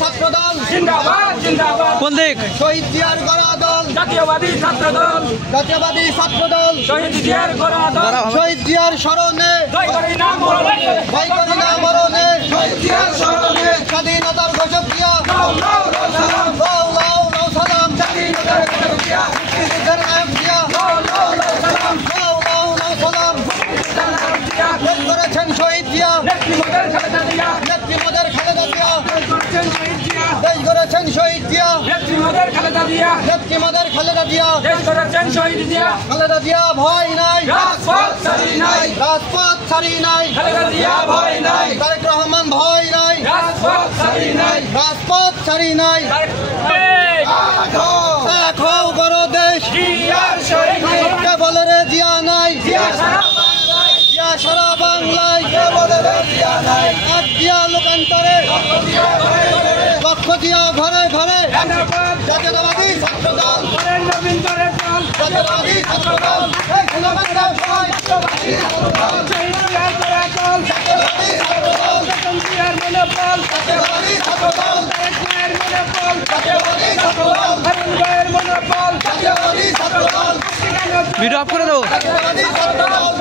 ছাত্রদল জিন্দাবাদ জিন্দাবাদ। কোন দিক? শহীদ জিয়ার গড়া দল জাতীয়বাদী ছাত্রদল জাতীয়বাদী ছাত্রদল শহীদ জিয়ার গড়া দল শহীদ জিয়ার স্মরণে জয় করি না মরণে ভয় করি না মরণে শহীদ জিয়ার স্মরণে স্বাধীনতার ঘোষক জিয়া লাও লাও লাও সালাম লাও লাও লাও সালাম স্বাধীনতার ঘোষক জিয়া মুক্তিযুদ্ধের নায়ক জিয়া লাও লাও লাও সালাম লাও লাও লাও সালাম মুক্তিযুদ্ধের নায়ক জিয়া দেশ করেছেন শহীদ জিয়া নেত্রী মোদের খালেদা জিয়া নেত্রী মোদের খালেদা জিয়া দেশ করেছেন শহীদ জিয়া দেশ করেছেন শহীদ জিয়া নেত্রী মোদের খালেদা জিয়া নেত্রী মোদের খালেদা জিয়া দেশ করেছেন শহীদ জিয়া খালেদা জিয়া ভয় নাই রাজপথ ছাড়ি নাই রাজপথ ছাড়ি নাই খালেদা জিয়া ভয় নাই তারেক রহমান ভয় নাই রাজপথ ছাড়ি নাই রাজপথ ছাড়ি নাই এক হও বড় দেশ জিয়ার শহীদ কে বলে রে জিয়া নাই জিয়া সারা বাংলায় জিয়া সারা বাংলায় কে বলে রে জিয়া নাই এক জিয়া লোকান্তরে লক্ষ জিয়া ঘরে ঘরে জিন্দাবাদ জাতীয়তাবাদী ছাত্রদল করেন নবীন করে দল জাতীয়তাবাদী ছাত্রদল এই ছেলেমেয়েরা সবাই জাতীয়তাবাদী ছাত্রদল শহীদ জিয়ার গড়া দল জাতীয়তাবাদী ছাত্রদল বেতন জিয়ার মনে বল জাতীয়তাবাদী ছাত্রদল তারেক জিয়ার মনে বল জাতীয়তাবাদী ছাত্রদল হারুন ভাইয়ের মনে বল জাতীয়তাবাদী ছাত্রদল ভিডিও অফ করে দাও। জাতীয়তাবাদী ছাত্রদল